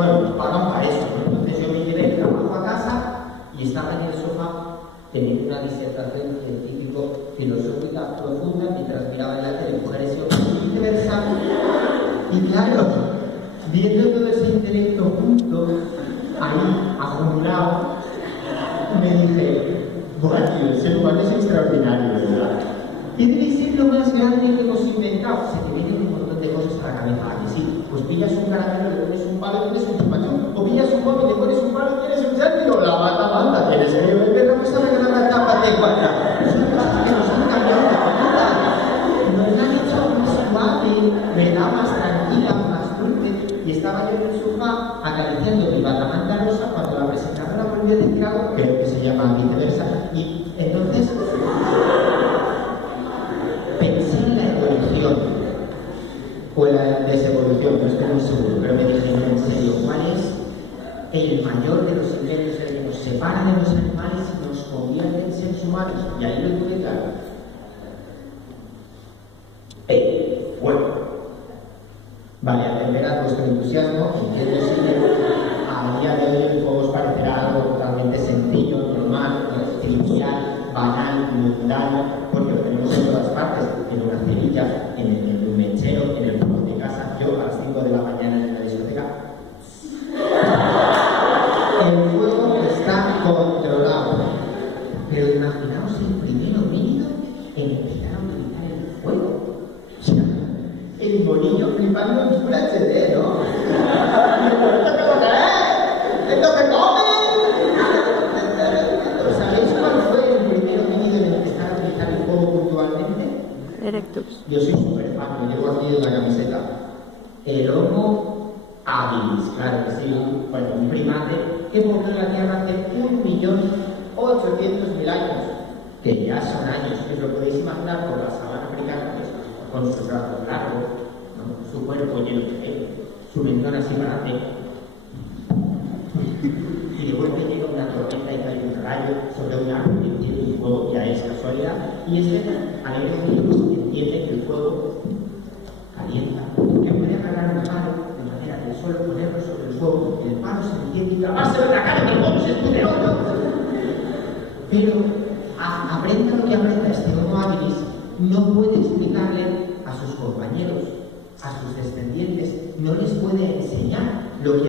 Bueno, nos pagan para eso, ¿no? Entonces yo me llevé el trabajo a casa y estaba en el sofá teniendo una disertación científico filosófica profunda mientras miraba en la tele Mujeres y Hombres y viceversa. Y claro, viendo todo ese intelecto junto, ahí, acumulado, me dije, bueno, tío, el ser humano es extraordinario, ¿verdad? Y debe ser lo más grande que hemos inventado. Se te vienen un montón de cosas a la cabeza. ¿A que sí? Pues pillas un caramelo, le pones un palo y tienes un chupachón. O pillas un móvil, le pones un palo y tienes un séptimo. La mata. ¿Tienes serio? El perro no sabe que la tapa te cuadra. Son cosas que nos han cambiado la vida. Nos la han hecho más suave, ¿verdad? Más tranquila, más dulce. Y estaba yo en el sofá acariciando mi batamanta rosa cuando la presentadora volvió a decir algo, creo que se llama viceversa. Y entonces pensé en la evolución o en la desevolución, no estoy muy seguro, pero me dije, no, en serio, ¿cuál es el mayor de los inventos, el que nos separa de los animales y nos convierte en seres humanos? Y ahí lo tuve claro. El fuego. Vale, atenderá vuestro entusiasmo, entiendo si a día de hoy el fuego os parecerá algo totalmente sencillo, normal, trivial, banal, mundano, porque lo tenemos en todas partes, en una cerilla, en un mechero, en el fogón de casa. Yo a las 5 de la mañana en la discoteca. El fuego está controlado. Pero imaginaos el primer homínido en empezar a utilizar el fuego. O sea, el monillo flipando en Full HD, ¿no? ¡Esto que come! ¿Sabéis cuál fue el primer homínido en empezar a utilizar el fuego puntualmente? Erectus. Yo soy súper fan, lo llevo aquí en la camiseta. El Homo habilis, claro que sí. Bueno, un primate que pobló la Tierra hace 1.800.000 años, que ya son años, que os lo podéis imaginar por la sabana africana, pues, con sus brazos largos, ¿no? Su cuerpo lleno de pelo, su mentón así para adelante. Y de golpe llega una tormenta y cae un rayo sobre un árbol que enciende un fuego, ya es casualidad, y alegremente entiende que el fuego calienta, que puede agarrar un palo de manera que solo ponerlo sobre el fuego, el palo se enciende y clavárselo en la cara que el fuego se escude otro. Pero aprenda lo que aprenda este Homo habilis, no puede explicarle a sus compañeros, a sus descendientes, no les puede enseñar lo que